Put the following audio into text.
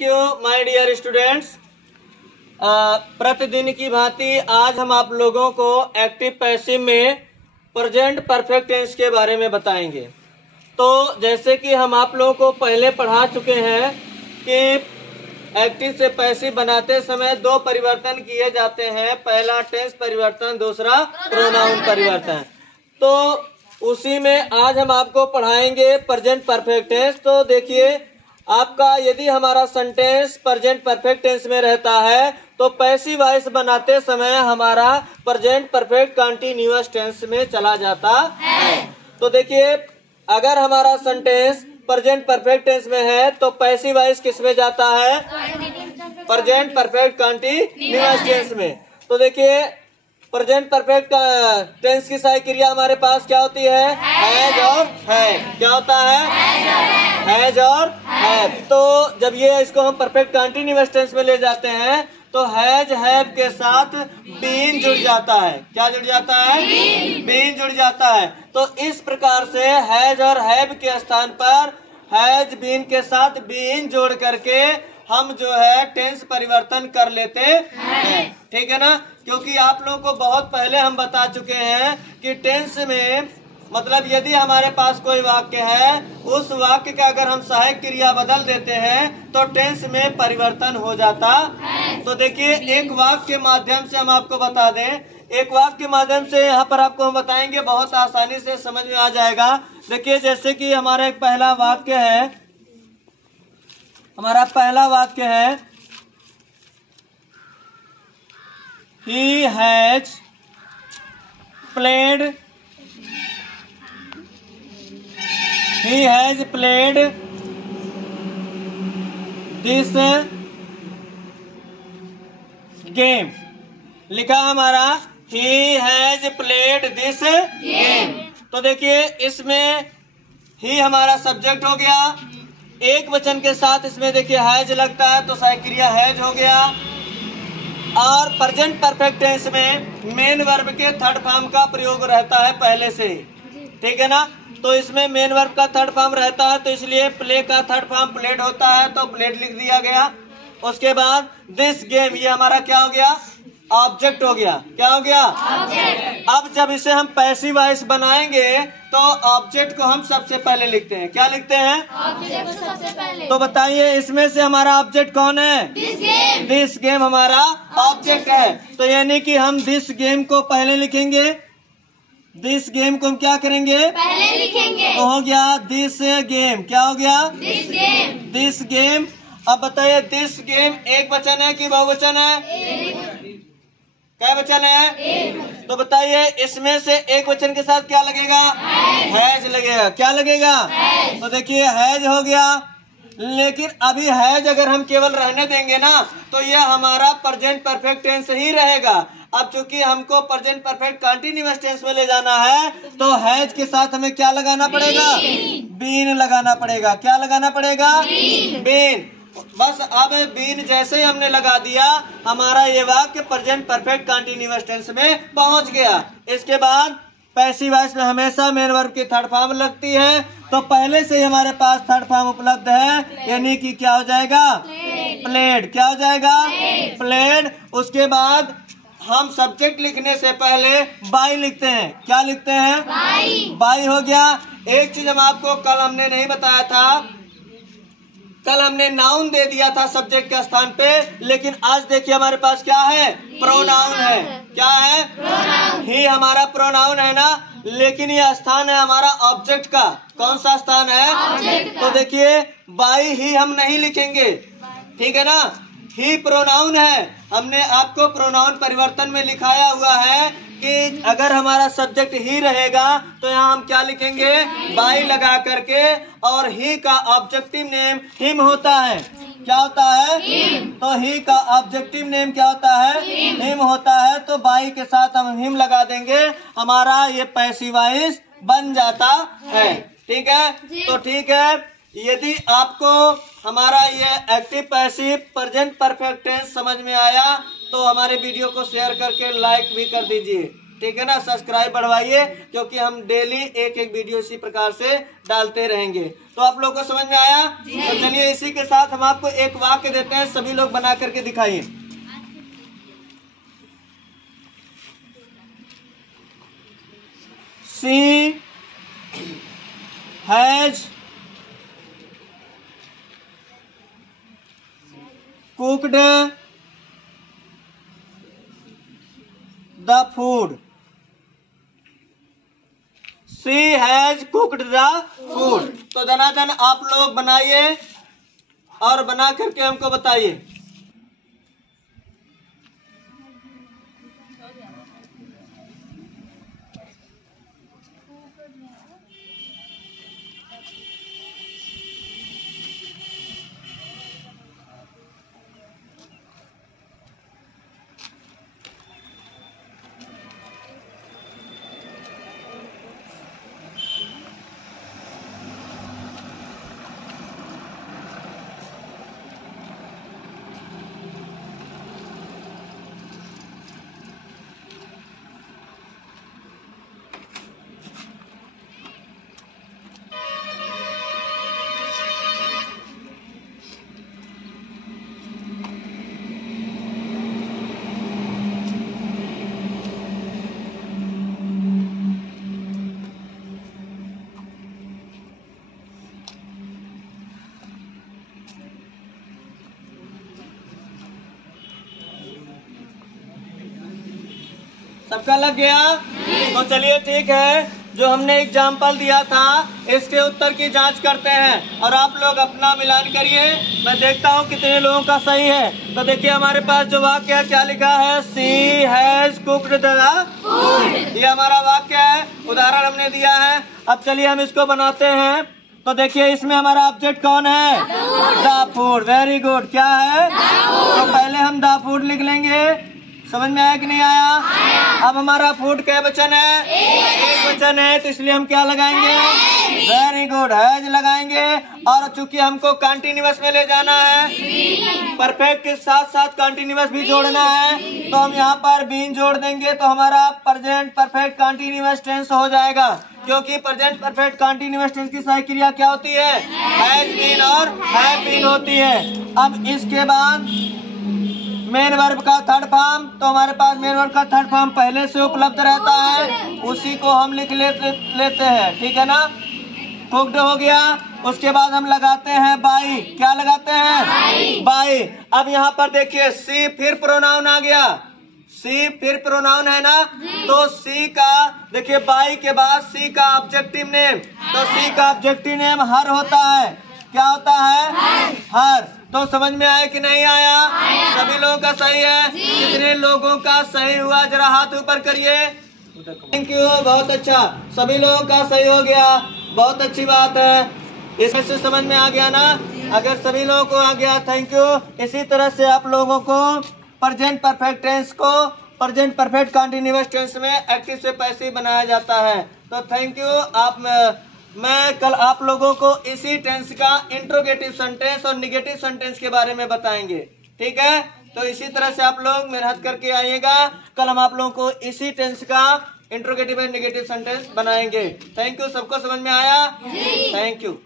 क्यों my dear students, प्रतिदिन की भांति आज हम आप लोगों को एक्टिव पैसिव में प्रेजेंट परफेक्ट टेंस के बारे में बताएंगे। तो जैसे कि हम आप लोगों को पहले पढ़ा चुके हैं कि एक्टिव से पैसिव बनाते समय दो परिवर्तन किए जाते हैं, पहला टेंस परिवर्तन, दूसरा प्रोनाउन परिवर्तन। तो उसी में आज हम आपको पढ़ाएंगे प्रेजेंट परफेक्ट टेंस। तो देखिए, आपका यदि हमारा सेंटेंस प्रेजेंट परफेक्ट टेंस में रहता है तो पैसिव वॉइस बनाते समय हमारा प्रेजेंट परफेक्ट कंटीन्यूअस टेंस में चला जाता है। तो देखिए, अगर हमारा सेंटेंस प्रेजेंट परफेक्ट टेंस में है तो पैसिव वॉइस किस में जाता है? प्रेजेंट परफेक्ट कंटीन्यूअस टेंस में। तो देखिए, प्रेजेंट परफेक्ट टेंस की सहायक क्रिया हमारे पास क्या होती है? हैज और हैव। क्या होता है? हैज और हैव। तो जब ये इसको हम परफेक्ट कंटीन्यूअस टेंस में ले जाते हैं तो हैज हैव के साथ बीन जुड़ जाता है। क्या जुड़ जाता है? बीन जुड़ जाता है। तो इस प्रकार से हैज और हैव के स्थान पर हैज बीन के साथ बीन जोड़ करके हम जो है टेंस परिवर्तन कर लेते हैं। ठीक है ना? क्योंकि आप लोगों को बहुत पहले हम बता चुके हैं कि टेंस में मतलब यदि हमारे पास कोई वाक्य है, उस वाक्य का अगर हम सहायक क्रिया बदल देते हैं तो टेंस में परिवर्तन हो जाता है। तो देखिए, एक वाक्य के माध्यम से हम आपको बता दें, एक वाक्य के माध्यम से यहाँ पर आपको हम बताएंगे, बहुत आसानी से समझ में आ जाएगा। देखिए, जैसे कि हमारा एक पहला वाक्य है, हमारा पहला वाक्य है He has played this game। लिखा हमारा He has played this game। तो देखिए, इसमें ही हमारा सब्जेक्ट हो गया, एक वचन के साथ इसमें देखिए हैज लगता है तो सहायक क्रिया हैज हो गया। और प्रेजेंट परफेक्ट टेंस में मेन वर्ब के थर्ड फॉर्म का प्रयोग रहता है पहले से। ठीक है ना? तो इसमें मेन वर्ब का थर्ड फॉर्म रहता है, तो इसलिए प्ले का थर्ड फॉर्म प्लेड होता है, तो प्लेड लिख दिया गया। उसके बाद दिस गेम, ये हमारा क्या हो गया? ऑब्जेक्ट हो गया। क्या हो गया? ऑब्जेक्ट। अब जब इसे हम पैसिव वॉइस बनाएंगे तो ऑब्जेक्ट को हम सबसे पहले लिखते हैं। क्या लिखते हैं? ऑब्जेक्ट को सबसे पहले। तो बताइए, इसमें से हमारा ऑब्जेक्ट कौन है? दिस गेम हमारा ऑब्जेक्ट है। तो यानी कि हम दिस गेम को पहले लिखेंगे, दिस गेम को हम क्या करेंगे? पहले लिखेंगे। तो हो गया दिस गेम। क्या हो गया? This game. अब बताइए, दिस गेम एक वचन है कि बहुवचन है? क्या वचन है? तो बताइए, इसमें से एक वचन के साथ क्या लगेगा? हैज लगेगा। क्या लगेगा? तो देखिए, हैज हो गया। लेकिन अभी हैज अगर हम केवल रहने देंगे ना तो ये हमारा प्रेजेंट परफेक्ट टेंस ही रहेगा। अब चूंकि हमको प्रेजेंट परफेक्ट कंटीन्यूअस टेंस में ले जाना है तो हैज के साथ हमें क्या लगाना पड़ेगा? बीन लगाना पड़ेगा। क्या लगाना पड़ेगा? बीन। बस अब बीन जैसे ही हमने लगा दिया, हमारा ये वाक्य प्रेजेंट परफेक्ट कंटीन्यूअस टेंस में पहुंच गया। इसके बाद पैसिव वॉइस में हमेशा मेन वर्ब की थर्ड फॉर्म लगती है, तो पहले से ही हमारे पास थर्ड फॉर्म उपलब्ध है, यानी कि क्या हो जाएगा? प्लेड। क्या हो जाएगा? प्लेड। उसके बाद हम सब्जेक्ट लिखने से पहले बाई लिखते हैं। क्या लिखते हैं? बाई हो गया। एक चीज हम आपको कल हमने नहीं बताया था, कल हमने नाउन दे दिया था सब्जेक्ट के स्थान पे, लेकिन आज देखिए हमारे पास क्या है? प्रोनाउन है। क्या है? प्रोनाउन। ही हमारा प्रोनाउन है ना, लेकिन ये स्थान है हमारा ऑब्जेक्ट का। कौन सा स्थान है? ऑब्जेक्ट का। तो देखिए, बाई ही हम नहीं लिखेंगे। ठीक है ना? ही प्रोनाउन है। हमने आपको प्रोनाउन परिवर्तन में लिखाया हुआ है कि अगर हमारा सब्जेक्ट ही रहेगा तो यहाँ हम क्या लिखेंगे? बाई लगा करके। और ही का ऑब्जेक्टिव नेम हिम होता है। क्या होता है? तो ही का ऑब्जेक्टिव नेम क्या होता है? हिम होता है। तो बाई के साथ हम हिम लगा देंगे, हमारा ये पैसिव वॉइस बन जाता है। ठीक है? तो ठीक है, यदि आपको हमारा ये active passive present perfect tense समझ में आया तो हमारे वीडियो को शेयर करके लाइक भी कर दीजिए। ठीक है ना। सब्सक्राइब बढ़वाइए, क्योंकि हम डेली एक एक वीडियो इसी प्रकार से डालते रहेंगे। तो आप लोगों को समझ में आया? तो चलिए इसी के साथ हम आपको एक वाक्य देते हैं, सभी लोग बना करके दिखाइए। She has cooked the food. She has cooked the food. तो धनाधन आप लोग बनाइए और बना करके हमको बताइए। सबका लग गया? तो चलिए ठीक है, जो हमने एग्जाम्पल दिया था इसके उत्तर की जांच करते हैं और आप लोग अपना मिलान करिए। मैं देखता हूँ कितने लोगों का सही है। तो देखिए हमारे पास जो वाक्य है क्या लिखा है, सी हैज कुक्ड द फूड। ये हमारा वाक्य है, उदाहरण हमने दिया है। अब चलिए हम इसको बनाते हैं। तो देखिए इसमें हमारा ऑब्जेक्ट कौन है, द फूड। वेरी गुड, क्या है? तो पहले हम द फूड लिख लेंगे। समझ में आया कि नहीं आया? अब हमारा फूड क्या वचन है, एक वचन है, तो इसलिए हम क्या लगाएंगे, वेरी गुड, हैज लगाएंगे। और चूंकि हमको कंटिन्यूअस में ले जाना है, परफेक्ट के साथ साथ कंटिन्यूअस भी जोड़ना है, तो हम यहाँ पर बीन जोड़ देंगे तो हमारा प्रेजेंट परफेक्ट कंटिन्यूअस टेंस हो जाएगा। क्योंकि प्रेजेंट परफेक्ट कंटिन्यूअस टेंस की सहायक क्रिया क्या होती है, हैज बीन और हैव बीन होती है। अब इसके बाद मेन वर्ब का थर्ड फॉर्म, तो हमारे पास मेन वर्ब का थर्ड फॉर्म पहले से उपलब्ध रहता है, उसी को हम लिख लेते हैं, ठीक है ना। कुक्ड हो गया, उसके बाद हम लगाते हैं बाई। क्या लगाते हैं, बाई। अब यहाँ पर देखिए सी फिर प्रोनाउन आ गया, सी फिर प्रोनाउन है ना, तो सी का देखिए बाई के बाद सी का ऑब्जेक्टिव नेम, तो सी का ऑब्जेक्टिव नेम हर होता है। क्या होता है, हर। तो समझ में आया कि नहीं आया? सभी लोगों का सही है? कितने लोगों का सही हुआ जरा हाथ ऊपर करिए। थैंक यू, बहुत अच्छा, सभी लोगों का सही हो गया, बहुत अच्छी बात है। इसमें से समझ में आ गया ना? अगर सभी लोगों को आ गया, थैंक यू। इसी तरह से आप लोगों को प्रेजेंट परफेक्ट टेंस को प्रेजेंट परफेक्ट कंटिन्यूअस टेंस में एक्टिव से पैसिव बनाया जाता है। तो थैंक यू। मैं कल आप लोगों को इसी टेंस का इंट्रोगेटिव सेंटेंस और निगेटिव सेंटेंस के बारे में बताएंगे, ठीक है। तो इसी तरह से आप लोग मेहनत करके आइएगा। कल हम आप लोगों को इसी टेंस का इंट्रोगेटिव और निगेटिव सेंटेंस बनाएंगे। Thank you. सबको समझ में आया? Thank you.